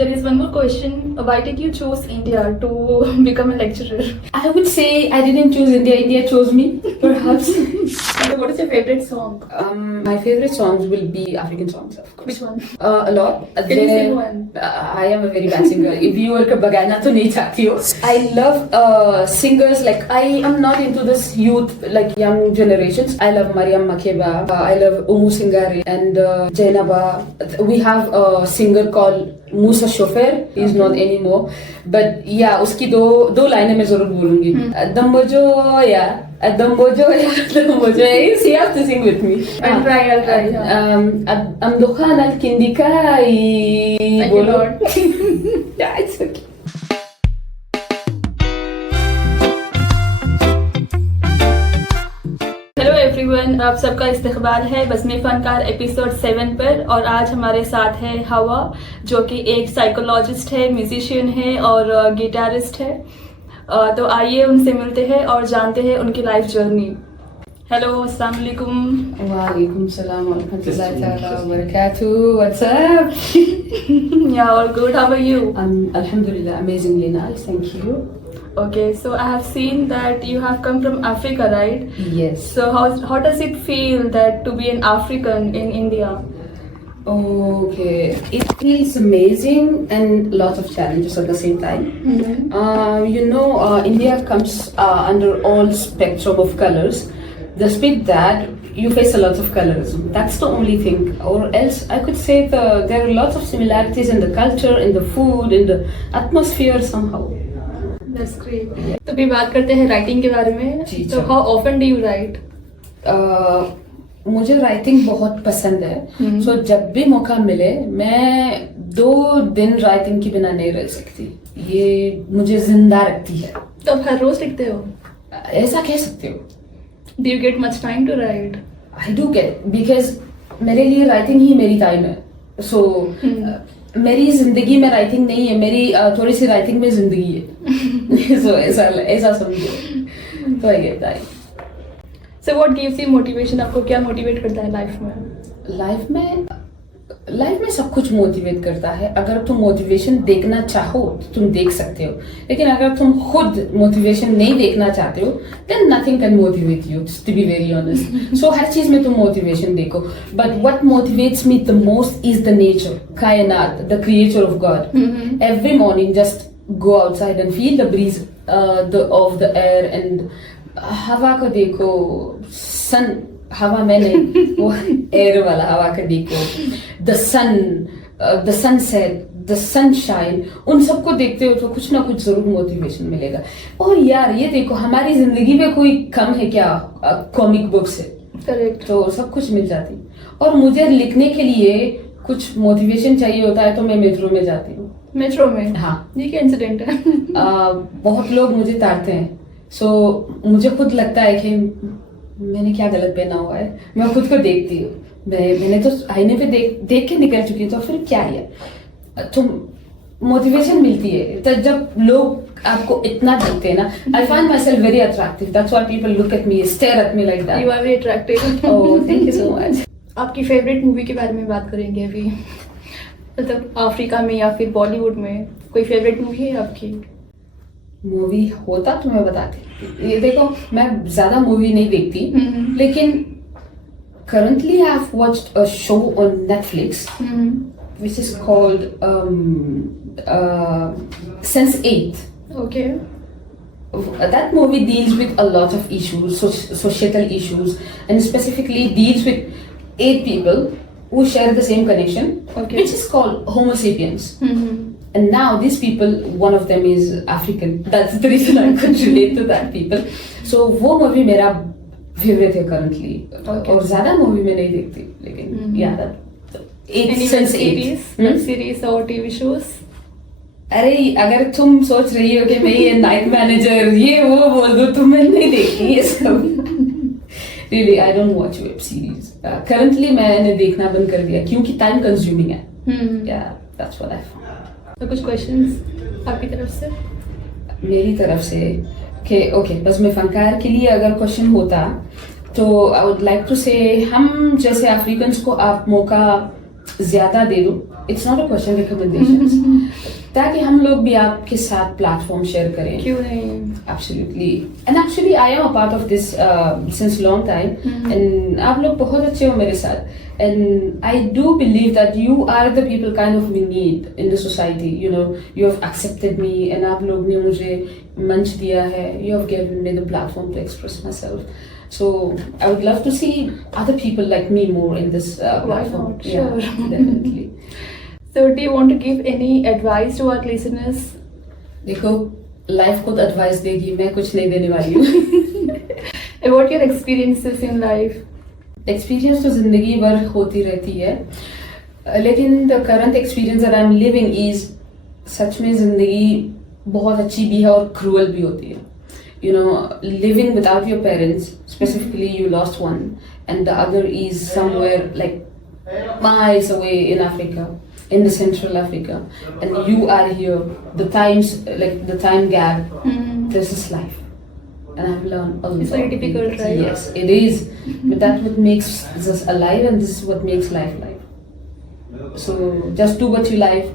there is one more question. Why did you choose India to become a lecturer? I would say I didn't choose India. India chose me, perhaps. So what is your favorite song? My favorite songs will be African songs, of course. Which one? A lot. Can you sing one? I am a very bad singer. If you were bagaina to nahi chahti ho. I love singers like I am not into this youth like young generations. I love Mariam Makeba. I love Umu Singari and Jainaba. We have a singer called Musa Shofer. He is not anymore. But yeah, उसकी दो लाइनें मैं जरूर बोलूँगी. Dambojo ya. Dambojo ya. Dambojo ya. You have to sing with me. I'll try. Yeah. Amdokan al kindikai. Thank you, Lord. Yeah, it's okay. Hello everyone, आप सबका इस्तकबाल है बज़्म फ़नकार एपिसोड 7 पर। और आज हमारे साथ है हवा, जो कि एक साइकोलॉजिस्ट है, म्यूजिशियन है और गिटारिस्ट है। तो आइए उनसे मिलते हैं और जानते हैं उनकी लाइफ जर्नी। हेलो, अस्सलाम वालेकुम। वालेकुम सलाम व रहमतुल्लाहि तआला व बरकातहू। What's up? Yeah, all good. How are you? Alhamdulillah, amazingly nice, thank you. Okay, so I have seen that you have come from Africa, right? Yes. So how does it feel that to be an African in India? Okay, it feels amazing and lots of challenges at the same time. India comes under all spectrum of colors. Despite that, you face a lot of colorism. That's the only thing. Or else, I could say there are lots of similarities in the culture, in the food, in the atmosphere somehow. That's great. तो भी बात करते हैं writing के बारे में। जी, तो how often do you write? मुझे राइटिंग बहुत पसंद है। सो जब भी मौका मिले मैं 2 दिन राइटिंग के बिना नहीं रह सकती। ये मुझे जिंदा रखती है। तो आप हर रोज लिखते हो? ऐसा कह सकते हो। Do you get much time to write? I do get, because मेरे लिए राइटिंग ही मेरी टाइम है। सो मेरी जिंदगी में राइटिंग नहीं है, मेरी थोड़ी सी राइटिंग में जिंदगी है। सो ऐसा समझो। तो I get that. So what gives you motivation? आपको क्या मोटिवेट करता है लाइफ में? लाइफ में सब कुछ मोटिवेट करता है। अगर तुम मोटिवेशन देखना चाहो तो तुम देख सकते हो, लेकिन अगर तुम खुद मोटिवेशन नहीं देखना चाहते हो then nothing can motivate you, to be very honest. So हर चीज में तुम मोटिवेशन देखो, but what motivates me the most is the nature, कायनात, the creator of God. Every morning just go outside and feel the breeze of the air and हवा को देखो, सन हवा में नहीं, वो एयर वाला हवा का देखो, द सनसेट, द सनशाइन, उन सबको देखते हो तो कुछ ना कुछ जरूर मोटिवेशन मिलेगा। और यार ये देखो, हमारी जिंदगी में कोई कम है क्या? कॉमिक बुक से करेक्ट, तो सब कुछ मिल जाती। और मुझे लिखने के लिए कुछ मोटिवेशन चाहिए होता है तो मैं मेट्रो में जाती हूँ। मेट्रो में? हाँ। ये क्या इंसिडेंट है? बहुत लोग मुझे ताड़ते हैं। सो मुझे खुद लगता है कि मैंने क्या गलत पहना हुआ है। मैं खुद को देखती हूँ, मैंने तो आईने पे देख के निकल चुकी हूँ, तो फिर क्या है? तो मोटिवेशन मिलती है। तो जब लोग आपको इतना देखते हैं ना, I find myself very attractive. That's why people look at me, stare at me like that. You are very attractive. Oh, thank you so much. आपकी फेवरेट मूवी के बारे में बात करेंगे अभी। मतलब अफ्रीका में या फिर बॉलीवुड में कोई फेवरेट मूवी है आपकी? मूवी होता तो मैं बताती। ये देखो, मैं ज्यादा मूवी नहीं देखती, लेकिन currently I've watched a show on Netflix which is called Sense8. Okay. That movie deals with a lot of issues, societal issues, and specifically deals with 8 people who share the same connection, which is called Homo sapiens. And now these people, one of them is African. That's the reason I could relate to that people. So वो movie मेरा favourite है currently. और ज़्यादा movie में नहीं देखती, लेकिन yeah, that web series और टीवी शोज? अरे अगर तुम सोच रही हो कि मैं ये नाइट मैनेजर ये वो बोल दो तो मैं नहीं देखती ये सब। Really, I don't watch web series. Currently मैंने देखना बंद कर दिया क्योंकि टाइम कंज्यूमिंग है। Yeah, that's what I found. तो कुछ क्वेश्चंस आपकी तरफ से? मेरी तरफ से कि ओके, बस मैं फनकार के लिए अगर क्वेश्चन होता तो आई वुड लाइक टू से, हम जैसे अफ्रीकन्स को आप मौका ज्यादा दे दो। It's not a question, recommendations. ताकि हम लोग भी आपके साथ प्लेटफॉर्म शेयर करें. क्यों नहीं? Absolutely. And actually, I am a part of this since long time. And आप लोग बहुत अच्छे हो मेरे साथ. And I do believe that you are the people kind of we need in the society. You know, you have accepted me, and आप लोग ने मुझे मंच दिया है. You have given me the platform to express myself. So I would love to see other people like me more in this platform. not? Sure. Yeah, definitely. So do you want to give any advice to our listeners? देखो, life खुद advice देगी, मैं कुछ नहीं देने वाली हूँ. About your experiences in life? Experience तो जिंदगी भर होती रहती है, लेकिन the current experience that I am living is, सच में जिंदगी बहुत अच्छी भी है और क्रूअल भी होती है. You know, living without your parents, specifically you lost one and the other is somewhere like miles away in Africa, in the Central Africa, and you are here. The times, like the time gap, this is life. And I've learned a lot. It's very difficult, right? Yes, it is. But that's what makes us alive, and this is what makes life life. So just do what you like,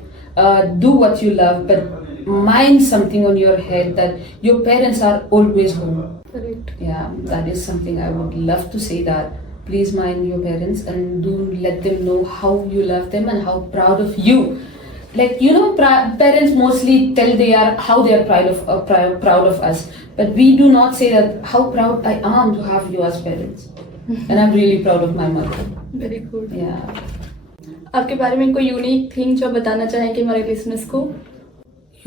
do what you love, but mind something on your head that your parents are always home. Correct. Yeah, that is something I would love to say, that please mind your parents and do let them know how you love them and how proud of you. Like, you know, parents mostly tell how they are proud of us, but we do not say that how proud I am to have you as parents. And I'm really proud of my mother. Very good. Yeah. आपके बारे में कोई unique thing जो बताना चाहेंगे हमारे listeners को?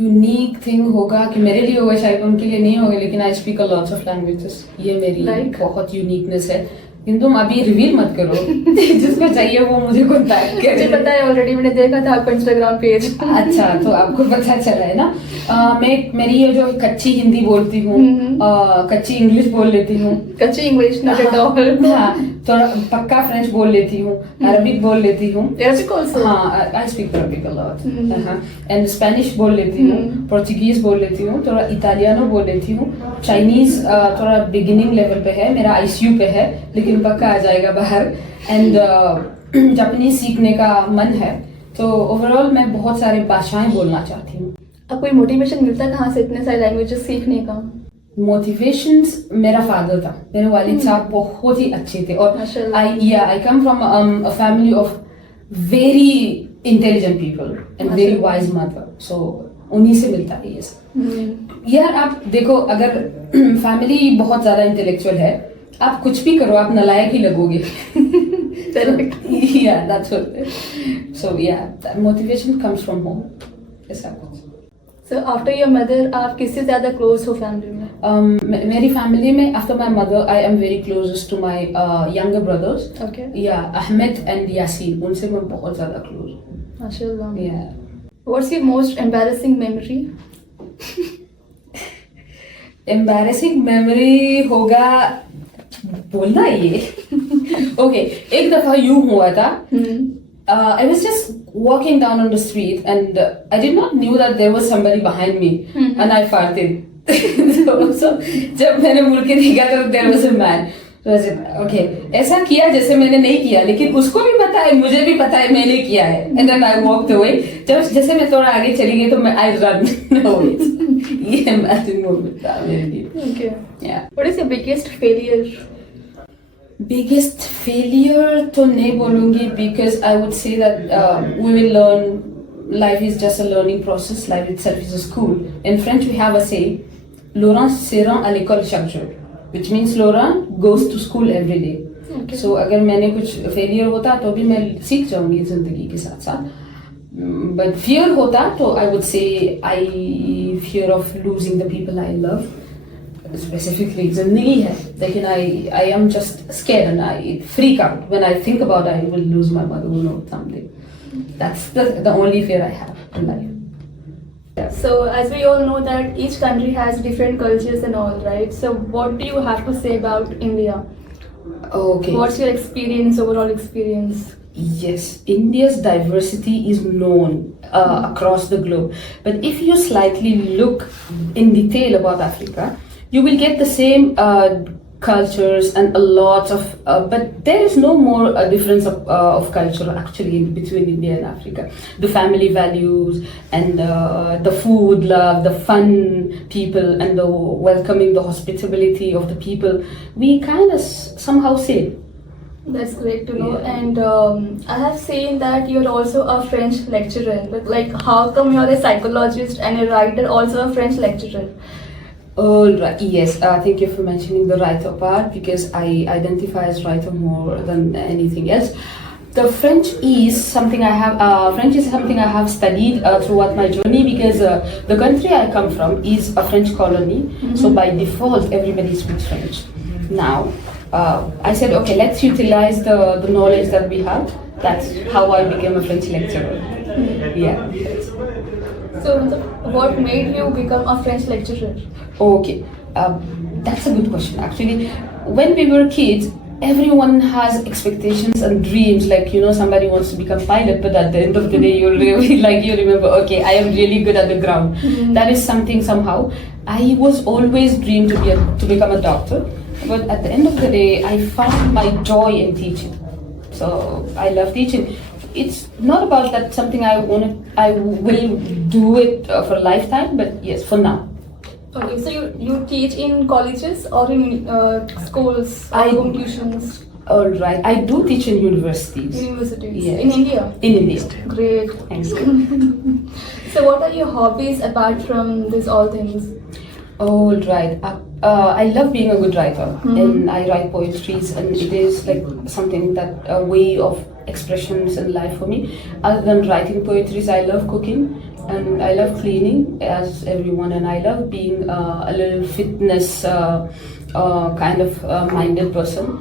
Unique thing होगा कि मेरे लिए होगा, शायद उनके लिए नहीं होगा, लेकिन I speak a lots of languages. ये मेरी बहुत यूनिकनेस है. लेकिन तुम अभी रिवील मत करो. जिसको चाहिए वो मुझे कॉन्टैक्ट करे. मुझे पता है, ऑलरेडी मैंने देखा था आपका इंस्टाग्राम पेज. अच्छा, तो आपको पता चला है ना. मेरी ये जो कच्ची हिंदी बोलती हूँ, कच्ची इंग्लिश बोल लेती हूँ. कच्ची इंग्लिश नॉट एट ऑल. हाँ, तो पक्का फ्रेंच बोल लेती हूँ, अरबिक बोल लेती हूँ. Arabic also? हाँ, I speak Arabic a lot. And Spanish बोल लेती हूँ, पोर्चुगीज बोल लेती हूँ, थोड़ा इटालियानो बोल लेती हूँ. चाइनीज थोड़ा बिगिनिंग लेवल पे है, मेरा आईसीयू पे है, लेकिन पक्का आ जाएगा बाहर. एंड जापानीज सीखने का मन है. तो ओवरऑल मैं बहुत सारे भाषाएं बोलना चाहती हूँ. आपको कोई मोटिवेशन मिलता है कहाँ से इतने सारे लैंग्वेजेस सीखने का? मोटिवेशंस मेरा फादर था. मेरे वालिद साहब बहुत ही अच्छे थे. और I come from a family of very intelligent people and very wise mother. So उन्हीं से मिलता है ये सब. यार आप देखो, अगर फैमिली बहुत ज्यादा इंटेलेक्चुअल है, आप कुछ भी करो, आप नालायक ही लगोगे. Yeah, that's what. So yeah, that motivation comes from home. ऐसा कुछ. So after your mother, आप किससे ज़्यादा close हो family में? मेरी family में after my mother, I am very closest to my younger brothers. Okay. Yeah, Ahmed and Yasin. उनसे मैं बहुत ज़्यादा close हूँ. माशाल्लाह. Yeah. What's your most embarrassing memory? Embarrassing memory होगा बोलना ये. Okay, एक दफा यूं हुआ था. I was just walking down on the street and I did not knew that there was somebody behind me and I farted. so जब मैंने मुड़ के देखा तो there was a man. So I said, okay, ऐसा किया जैसे मैंने नहीं किया, लेकिन उसको भी पता है, मुझे भी पता है मैंने किया है. And then I walked away. जब जैसे मैं थोड़ा आगे चली गई तो मैं I run away. ये embarrassing moment था मेरे लिए. Okay. Yeah. What is your biggest failure? Biggest failure तो नहीं बोलूँगी, because I would say that we will learn. Life is just a learning process. Life itself is a school. In French we have a saying, Laurent se rend à l'école chaque jour, which means Laurent goes to school every day. Okay. So अगर मैंने कुछ failure होता तो भी मैं सीख जाऊँगी जिंदगी के साथ साथ. But fear होता तो I would say I fear of losing the people I love. Specifically जिंदगी है, लेकिन I am just scared and I freak out when I think about I will lose my mother someday. That's the only fear I have in life. Yeah. So as we all know that each country has different cultures and all, right? So what do you have to say about India? Okay. What's your experience, overall experience? Yes, India's diversity is known across the globe. But if you slightly look in detail about Africa, you will get the same cultures and a lot of but there is no more difference of culture actually in between India and Africa. The family values and the food love, the fun people, and the welcoming, the hospitality of the people, we kind of somehow same. That's great to know. Yeah. And I have seen that you're also a French lecturer. But like, how come you're a psychologist and a writer, also a French lecturer? All right. Yes. Thank you for mentioning the writer part because I identify as writer more than anything else. The French is something I have. French is something I have studied throughout my journey because the country I come from is a French colony. So by default, everybody speaks French. Now, I said, okay, let's utilize the knowledge that we have. That's how I became a French lecturer. Yeah. So, what made you become a French lecturer? Okay, that's a good question. Actually, when we were kids, everyone has expectations and dreams. Like, you know, somebody wants to become pilot, but at the end of the day, you really like you remember, okay, I am really good at the ground. That is something somehow. I was always dreamed to become a doctor, but at the end of the day, I found my joy in teaching. So I love teaching. It's not about that something I will do it for a lifetime, but yes, for now. Okay, so you teach in colleges or in schools or home tuitions? All right, I do teach in universities. Universities? Yes. In India? In India. Great. Thanks. So what are your hobbies apart from these all things? All right. I love being a good writer, and I write poetries, and it is like something that a way of expressions in life for me. Other than writing poetries, I love cooking and I love cleaning as everyone, and I love being a little fitness kind of minded person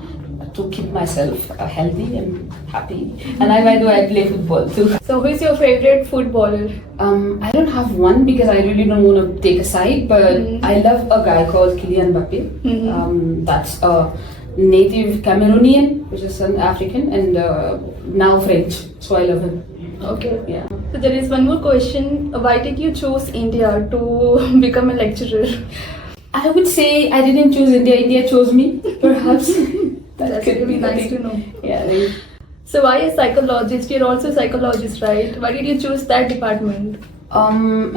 to keep myself healthy and happy. And by the way, I play football too. So who is your favorite footballer? I don't have one because I really don't want to take a side, but I love a guy called Kylian Mbappe. That's a native Cameroonian, which is an African, and now French. So I love him. Okay. Yeah. So there is one more question. Why did you choose India to become a lecturer? I would say I didn't choose India. India chose me, perhaps. That's could really be the nice thing. to know. Yeah. Like, So why a psychologist? You're also a psychologist, right? Why did you choose that department?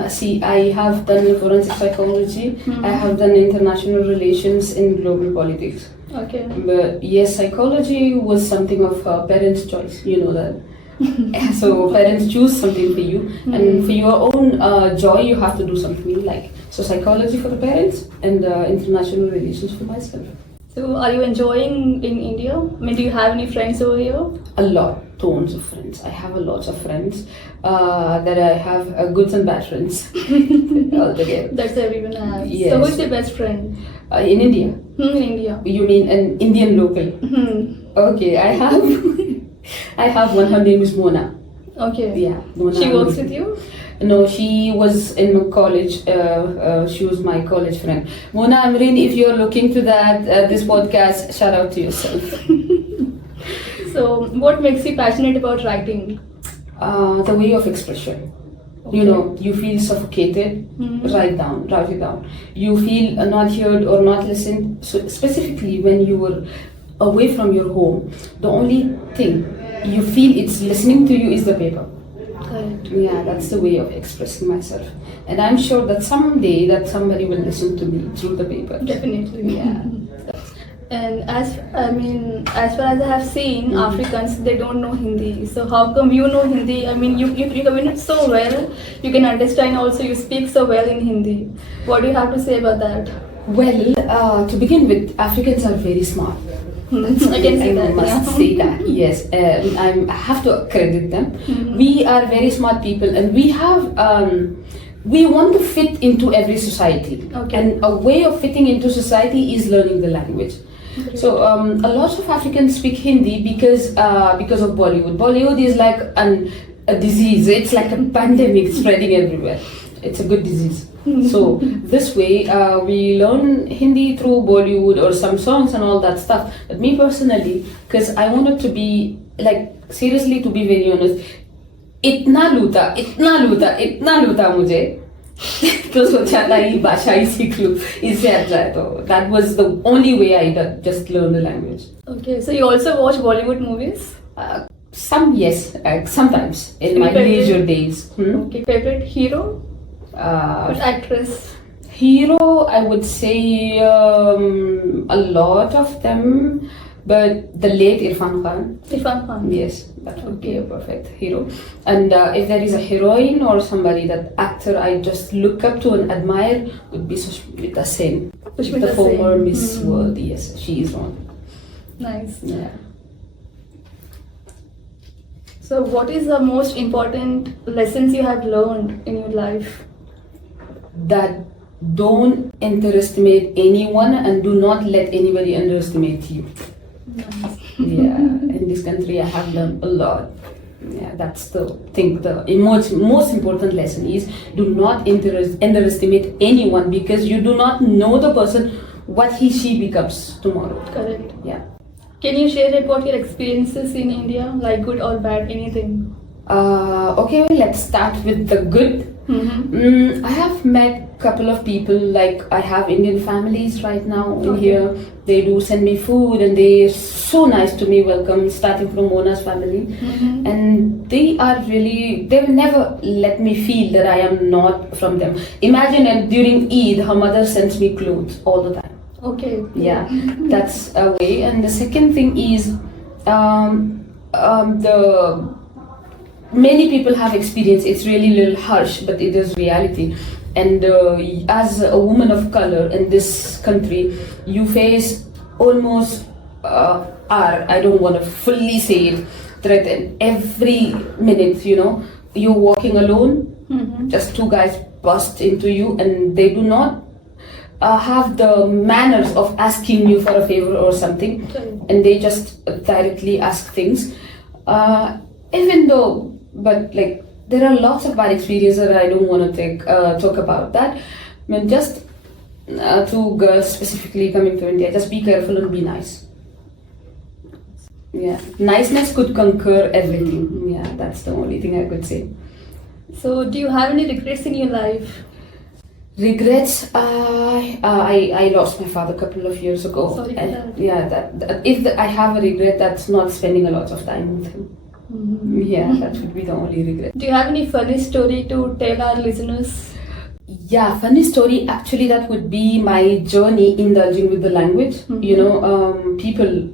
see, I have done forensic psychology. I have done international relations in global politics. Okay. But yes, psychology was something of parents' choice. You know that. So parents choose something for you, and for your own joy, you have to do something you like. So psychology for the parents and international relations for myself. So are you enjoying in India? I mean, do you have any friends over here? A lot, tons of friends. I have a lot of friends that I have good and bad friends altogether. That's everyone has. Yes. So who's your best friend? In India, In India. you mean an Indian local? Okay, I have one. Her name is Mona. Okay. Yeah, Mona. She works with you? No, she was in my college. She was my college friend. Mona Amreen, if you're looking to that this podcast, shout out to yourself. So what makes you passionate about writing? The way of expression. You know, you feel suffocated, write it down. You feel not heard or not listened. So specifically when you were away from your home, the only thing you feel it's listening to you is the paper. Correct. Yeah, that's the way of expressing myself. And I'm sure that someday that somebody will listen to me through the paper. Definitely. Yeah. And as far as I have seen, Africans, they don't know Hindi. So how come you know Hindi? I mean, you communicate so well. You can understand also. You speak so well in Hindi. What do you have to say about that? Well, to begin with, Africans are very smart. I can see I that. must Yeah. say that. Yes, I have to credit them. We are very smart people, and we have. We want to fit into every society, Okay. and a way of fitting into society is learning the language. So a lot of Africans speak Hindi because of Bollywood. Bollywood is like a disease. It's like a pandemic spreading everywhere. It's a good disease. So this way we learn Hindi through Bollywood or some songs and all that stuff. But me personally, because I wanted to be like seriously, to be very honest, इतना लूटा मुझे तो सोचा था ये भाषा ही सीख लूँ, इससे अच्छा है. तो that was the only way I just learned the language. Okay, so you also watch Bollywood movies? Some yes, sometimes in Any my favorite? leisure days. Okay, favorite hero? Uh, Which actress? Hero, I would say a lot of them, but the late Irfan Khan. Irfan Khan. Yes, that would be a perfect hero. And if there is a heroine or somebody, that actor I just look up to and admire would be Sushmita Sen, Sushmita the former Sen. Miss World. Yes, she is one. Nice. Yeah. So what is the most important lessons you have learned in your life? That don't underestimate anyone and do not let anybody underestimate you. Nice. Yeah, in this country I have learned a lot. Yeah, that's the thing. The most important lesson is do not underestimate anyone, because you do not know the person what she becomes tomorrow. Correct. Yeah. Can you share about your experiences in India, like good or bad, anything? Okay, well, let's start with the good. I have met couple of people, like I have Indian families right now in here. They do send me food and they are so nice to me, welcome, starting from Mona's family. And they are really, they will never let me feel that I am not from them. Imagine during Eid, her mother sends me clothes all the time. Okay. Yeah, that's a way. And the second thing is the many people have experience. It's really a little harsh, but it is reality. And as a woman of color in this country, you face almost I don't want to fully say it, threat every minute. You know, you're walking alone, just two guys bust into you, and they do not have the manners of asking you for a favor or something, and they just directly ask things. Even though, but like, there are lots of bad experiences that I don't want to talk about that. I mean, just to girls specifically coming to India, just be careful and be nice. Yeah, niceness could conquer everything. Yeah, that's the only thing I could say. So, do you have any regrets in your life? Regrets? I lost my father a couple of years ago. Sorry for And that. yeah, if I have a regret, that's not spending a lot of time with him. Yeah, that would be the only regret. Do you have any funny story to tell our listeners? Yeah, funny story. Actually, that would be my journey indulging with the language. You know, people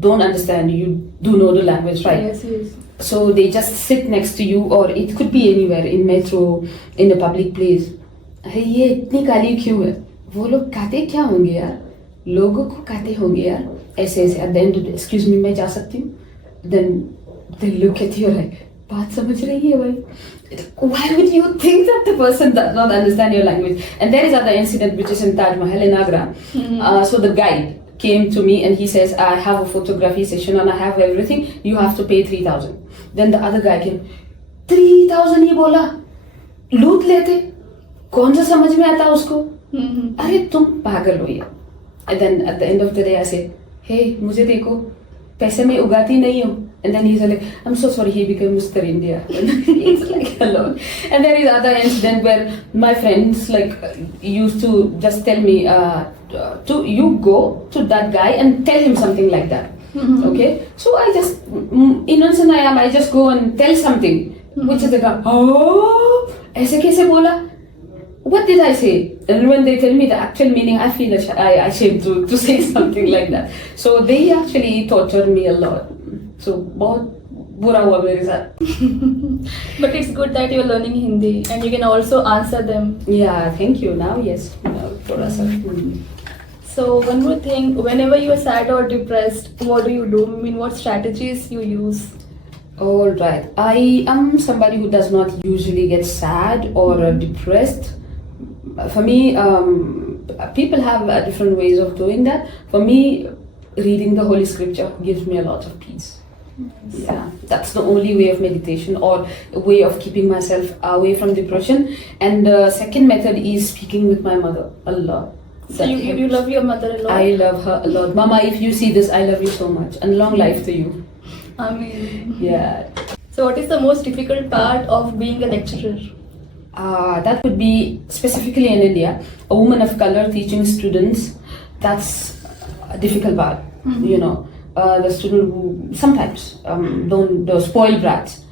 don't understand. You do know the language, right? Yes, yes. So they just sit next to you, or it could be anywhere, in metro, in a public place. अरे ये इतनी काली क्यों है? वो लोग कहते क्या होंगे यार? लोगों को कहते होंगे यार ऐसे ऐसे. At the end, excuse me, मैं जा सकती हूँ? Then they look at you like, बात समझ रही है भाई? Why would you think that the person does not understand your language? And there is another incident which is in Taj Mahal in Agra. So the guide came to me and he says, I have a photography session and I have everything. You have to pay 3,000. Then the other guy came, 3,000 ही बोला? लूट लेते? कौन सा समझ में आता उसको? अरे तुम पागल हो यार. And then at the end of the day I said, hey, मुझे देखो, पैसे में उगाती नहीं हो. And then he's like, I'm so sorry, he became Mr. India. It's like alone. And there is other incident where my friends like used to just tell me, to you go to that guy and tell him something like that. Okay, so I just innocent I am. I just go and tell something, which is like, oh, ऐसे कैसे बोला? What did I say? And when they tell me the actual meaning, I feel ashamed to say something like that. So they actually tortured me a lot. So बहुत बुरा हुआ मेरे साथ. But it's good that you're learning Hindi and you can also answer them. Yeah, thank you. Now yes, थोड़ा सा. So one more thing, whenever you are sad or depressed, what do you do? I mean, what strategies you use? All right. I am somebody who does not usually get sad or depressed. For me, people have different ways of doing that. For me, reading the Holy Scripture gives me a lot of peace. Yeah, that's the only way of meditation or a way of keeping myself away from depression. And the second method is speaking with my mother a lot. So you love your mother a lot? I love her a lot. Mama, if you see this, I love you so much. And long life to you. I mean... Yeah. So what is the most difficult part of being a lecturer? That would be specifically in India, a woman of color teaching students. That's a difficult part, you know. The student who sometimes the spoiled brats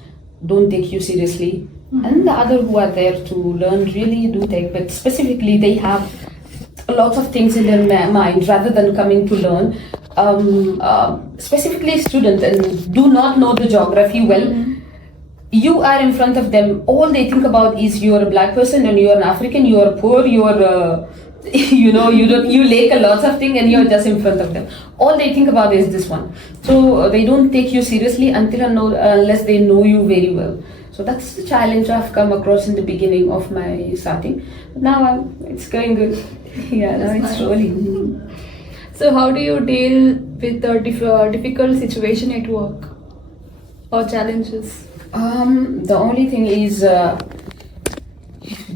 don't take you seriously, and the other who are there to learn really do take, but specifically they have a lot of things in their mind rather than coming to learn. Specifically students and do not know the geography well. You are in front of them, all they think about is you're a black person and you're an African, you're poor, you're you know, you lack a lot of things and you're just in front of them. All they think about is this one. So they don't take you seriously unless they know you very well. So that's the challenge I've come across in the beginning of my starting. But now it's going good. Yeah, now it's rolling. So how do you deal with the difficult situation at work or challenges? The only thing is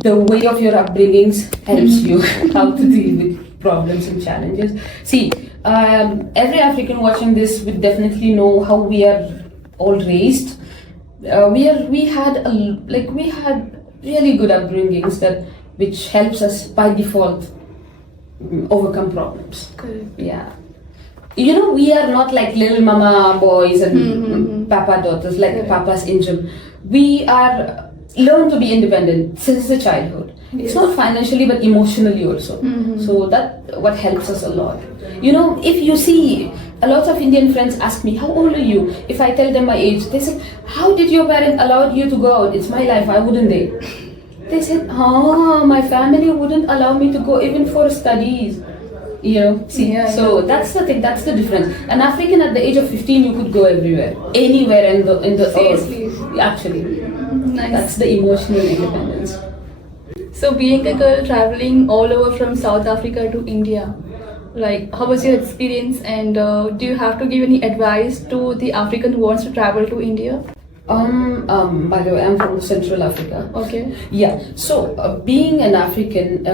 the way of your upbringings helps you how to deal with problems and challenges. See, every African watching this would definitely know how we are all raised. We had really good upbringings which helps us by default overcome problems. Correct. Yeah. You know, we are not like little mama boys and papa daughters, like papa's angel. We are learn to be independent since the childhood. Yes. It's not financially but emotionally also. So that what helps us a lot. You know, if you see a lot of Indian friends ask me, how old are you? If I tell them my age, they say, how did your parents allow you to go out? It's my life, why wouldn't they? They said, my family wouldn't allow me to go even for studies. You know, see, so that's the thing, that's the difference. An African at the age of 15, you could go everywhere, anywhere in the Seriously. earth. Actually, Nice. that's the emotional independence. So being a girl traveling all over from South Africa to India, like how was your experience, and do you have to give any advice to the African who wants to travel to India? By the way, I'm from Central Africa. Okay. Yeah, so being an African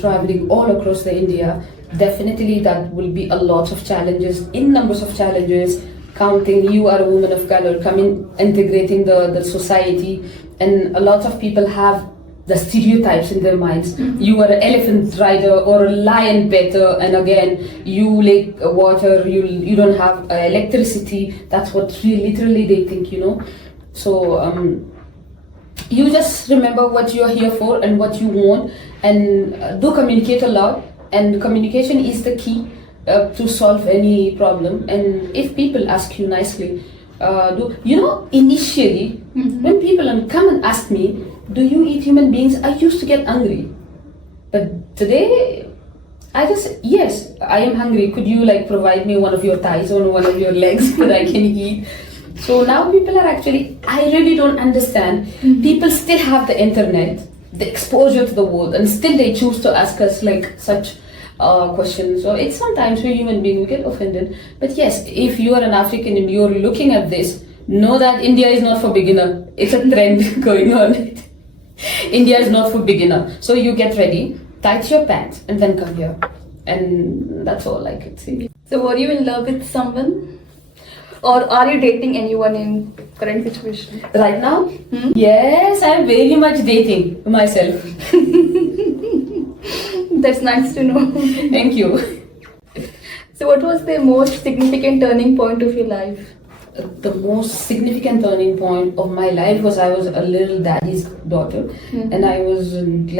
traveling all across the India, definitely that will be a lot of challenges, in numbers of challenges, counting you are a woman of color, integrating the society, and a lot of people have the stereotypes in their minds. You are an elephant rider or a lion better, and again, you lack water, you don't have electricity. That's what literally they think, you know. So you just remember what you're here for and what you want, and do communicate a lot, and communication is the key to solve any problem. And if people ask you nicely, initially when people come and ask me, do you eat human beings, I used to get angry, but today I just, yes, I am hungry, could you like provide me one of your thighs or one of your legs that I can eat? So now people are actually, I really don't understand. People still have the internet, the exposure to the world, and still they choose to ask us like such questions. So it's sometimes we're human beings, we get offended. But yes, if you are an African and you're looking at this, know that India is not for beginner. It's a trend going on. India is not for beginner. So you get ready, tight your pants, and then come here. And that's all I could say. So were you in love with someone? Or are you dating anyone in current situation? Right now? Yes, I'm very much dating myself. That's nice to know. Thank you. So what was the most significant turning point of your life? The most significant turning point of my life was I was a little daddy's daughter, and I wasn't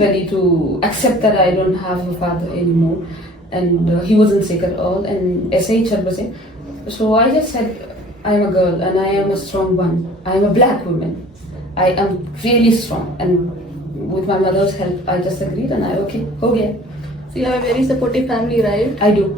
ready to accept that I don't have a father anymore, and he wasn't sick at all, and so I just said, I am a girl and I am a strong one. I am a black woman. I am really strong, and with my mother's help, I just agreed, and okay, ho gaya. So you have a very supportive family, right? I do.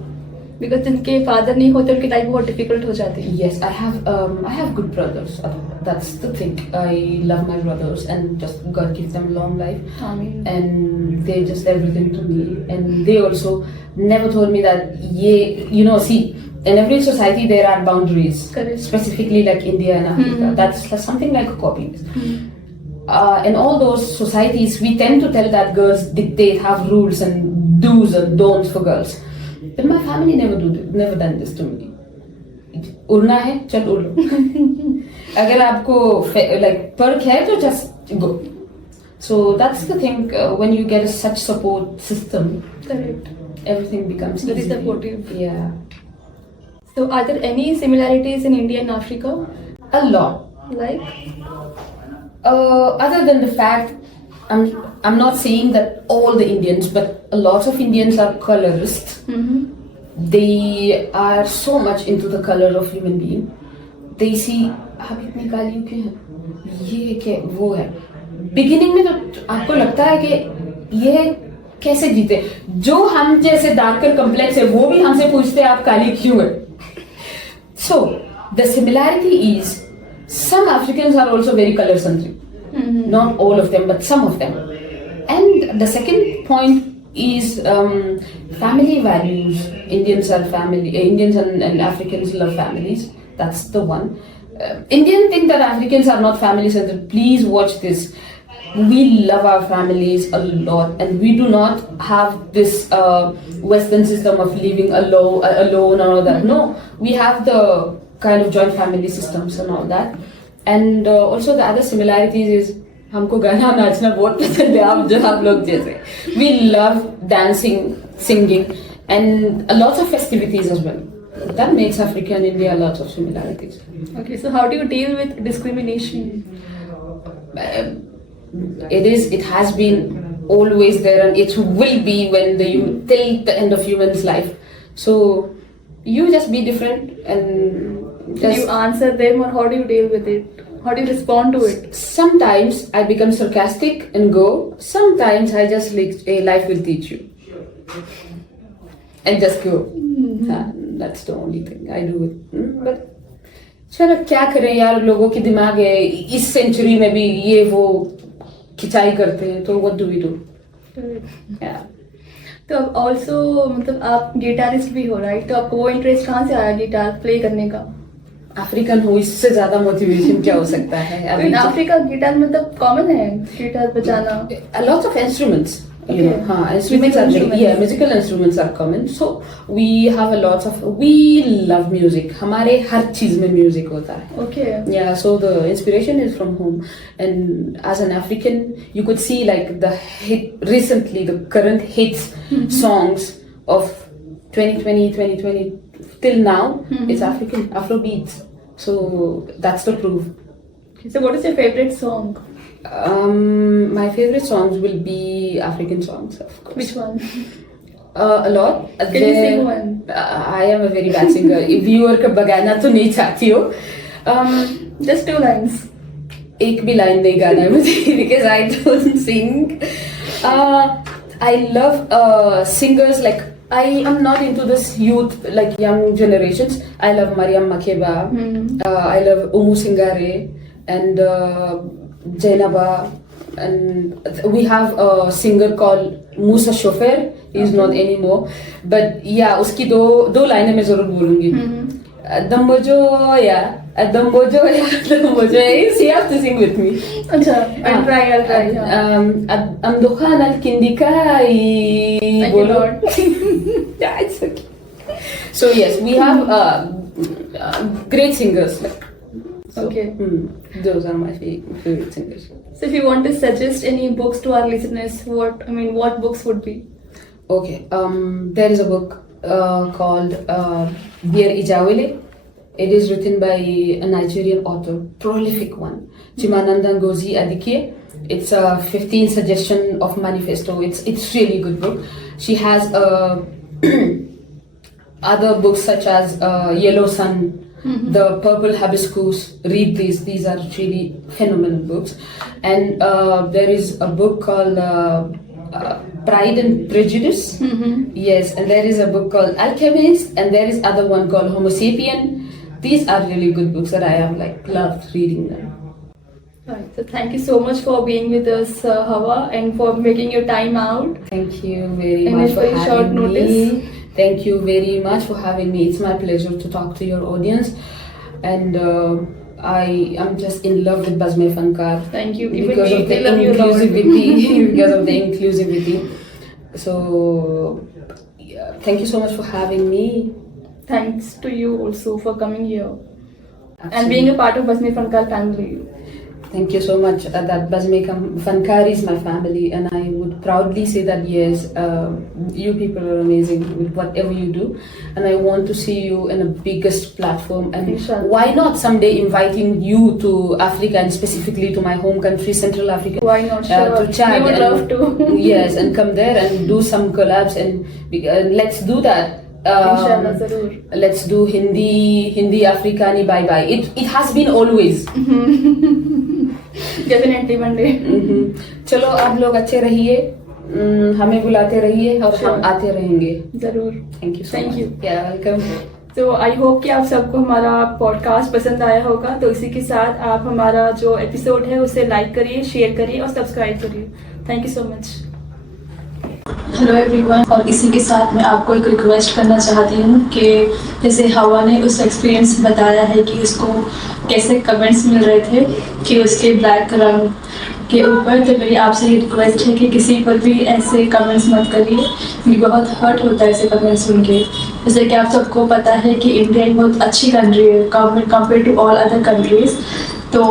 Because जिनके father नहीं होते उनकी life बहुत difficult हो जाती है. Yes, I have good brothers. That's the thing. I love my brothers, and just God give them long life. Amen. And they're just everything to me. And they also never told me that see, in every society there are boundaries. Correct. Specifically like India and Africa. That's something like a copy. In all those societies, we tend to tell that girls dictate, have rules and do's and don'ts for girls. But my family never done this to me. उड़ना है, चल उड़ लो. अगर आपको like Perk है तो just go. So that's the thing. When you get such support system, Correct. everything becomes Very easy. supportive. Yeah, So are there any similarities in India and Africa? a lot. Like? Other than the fact, I'm not saying that all the Indians, but a lot of Indians are colorists. Mm-hmm. They are so much into the color of human being. They see आप इतनी काली क्यों है, ये है क्या, वो है. Beginning में तो आपको लगता है कि ये कैसे जीते. जो हम जैसे डार्कर कम्प्लेक्स है वो भी हमसे पूछते हैं आप काली क्यों है. So the similarity is some Africans are also very color centric. Mm-hmm. Not all of them, but some of them. And the second point is family values. Indians and Africans love families. That's the one. Indians think that Africans are not family centered. Please watch this. We love our families a lot, and we do not have this Western system of living alone and all that. No, we have the kind of joint family systems and all that. And also the other similarities is हमको गाना नाचना बहुत पसंद है. आप लोग जैसे we love dancing, singing, and a lot of festivities as well. That makes Africa and India a lot of similarities. Okay, so how do you deal with discrimination? It has been always there, and it will be till the end of human's life. So you just be different and Do you answer them, or how do you deal with it? How do you respond to it? Sometimes I become sarcastic and go. Sometimes I just like, hey, life will teach you, and just go. That's the only thing I do. But चलो क्या करें यार, लोगों की दिमाग है इस century में भी ये वो खिंचाई करते हैं, तो what do we do? Yeah. तो अब ऑल्सो मतलब आप गिटारिस्ट भी हो, राइट? तो आपको वो इंटरेस्ट कहाँ से आया गिटार प्ले करने का? अफ्रीकन हो, इससे ज्यादा मोटिवेशन क्या हो सकता है? इन अफ्रीका गिटार मतलब कॉमन है गिटार बजाना. A lot of instruments, you know, instruments are musical instruments are common. So we have we love music. हमारे हर चीज में music होता है. Okay. Yeah, so the inspiration is from home. And as an African, you could see like the current hits songs of 2020 till now. It's African, Afrobeats. So that's the proof. So what is your favorite song? My favorite songs will be African songs, of course. Which one? A lot. Can you sing one? I am a very bad singer. Viewer का बगाना तो नहीं चाहती हो. Just 2 lines. एक भी line नहीं गाना है मुझे because I don't sing. I love singers like I am not into this youth like young generations. I love Mariam Makeba. I love Umu Singare and Jainaba, and we have a singer called Musa Shofer. He's not anymore, but yeah, उसकी दो लाइनें मैं जरूर बोलूँगी. Dambojoya. You have to sing with me. अच्छा, I'll try. Amdokan al-kindikai. Thank you, Lord. Yeah, it's okay. So yes, we have great singers. Okay. Those are my favorite singers. So if you want to suggest any books to our listeners, what books would be? Okay. There is a book called Dear Ijawele. It is written by a Nigerian author, prolific one, Chimamanda Ngozi Adichie. It's a 15 suggestion of manifesto. It's really good book. She has other books such as Yellow Sun, The Purple Hibiscus. Read these. These are really phenomenal books. And there is a book called Pride and Prejudice. Yes, and there is a book called Alchemist, and there is other one called Homo Sapien. These are really good books that I have loved reading them. Right, so thank you so much for being with us, Hawa, and for making your time out. Thank you very And much it's for very short having notice. me. Thank you very much for having me. It's my pleasure to talk to your audience, and I am just in love with Basme Fankar. Thank you. Because of the we love you a lot. inclusivity. Because of the inclusivity. So yeah, thank you so much for having me. Thanks to you also for coming here and Absolutely. being a part of Basme Fankar family. Thank you so much. That Basmeka Fankar is my family, and I would proudly say that yes, you people are amazing with whatever you do, and I want to see you in the biggest platform. And Inshallah. why not someday inviting you to Africa and specifically to my home country, Central Africa? Why not? Sure. To Chad. We would and- love to. Yes, and come there and do some collabs, and let's do that. इंशाल्लाह जरूर. Let's do Hindi Afrikani bye bye. It has been always. Definitely one day. चलो आप लोग अच्छे रहिए, हमें बुलाते रहिए और Sure. हम आते रहेंगे. जरूर. Thank you. Thank you. Welcome. तो आई होप कि आप सबको हमारा पॉडकास्ट पसंद आया होगा. तो इसी के साथ आप हमारा जो एपिसोड है उसे लाइक करिए, शेयर करिए और सब्सक्राइब करिए. Thank you so much. Hello everyone. और इसी के साथ मैं आपको एक रिक्वेस्ट करना चाहती हूँ कि जैसे हवा ने उस एक्सपीरियंस बताया है कि उसको कैसे कमेंट्स मिल रहे थे कि उसके ब्लैक रंग के ऊपर, तो मेरी आपसे ये रिक्वेस्ट है कि किसी पर भी ऐसे कमेंट्स मत करिए. मुझे बहुत हर्ट होता है ऐसे कमेंट्स सुन के. जैसे कि आप सबको पता है कि इंडिया एक बहुत अच्छी कंट्री है compare to all other countries. तो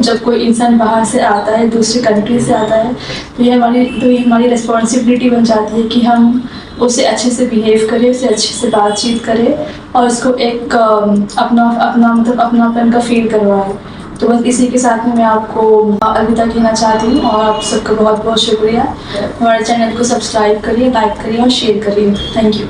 जब कोई इंसान बाहर से आता है, दूसरी कंट्री से आता है, तो ये हमारी रिस्पॉन्सिबिलिटी बन जाती है कि हम उसे अच्छे से बिहेव करें, उसे अच्छे से बातचीत करें और उसको एक अपनापन का फील करवाएं. तो बस इसी के साथ में मैं आपको अलविदा कहना चाहती हूँ और आप सबका बहुत बहुत शुक्रिया. हमारे चैनल को सब्सक्राइब करिए, लाइक करिए और शेयर करिए. Thank you.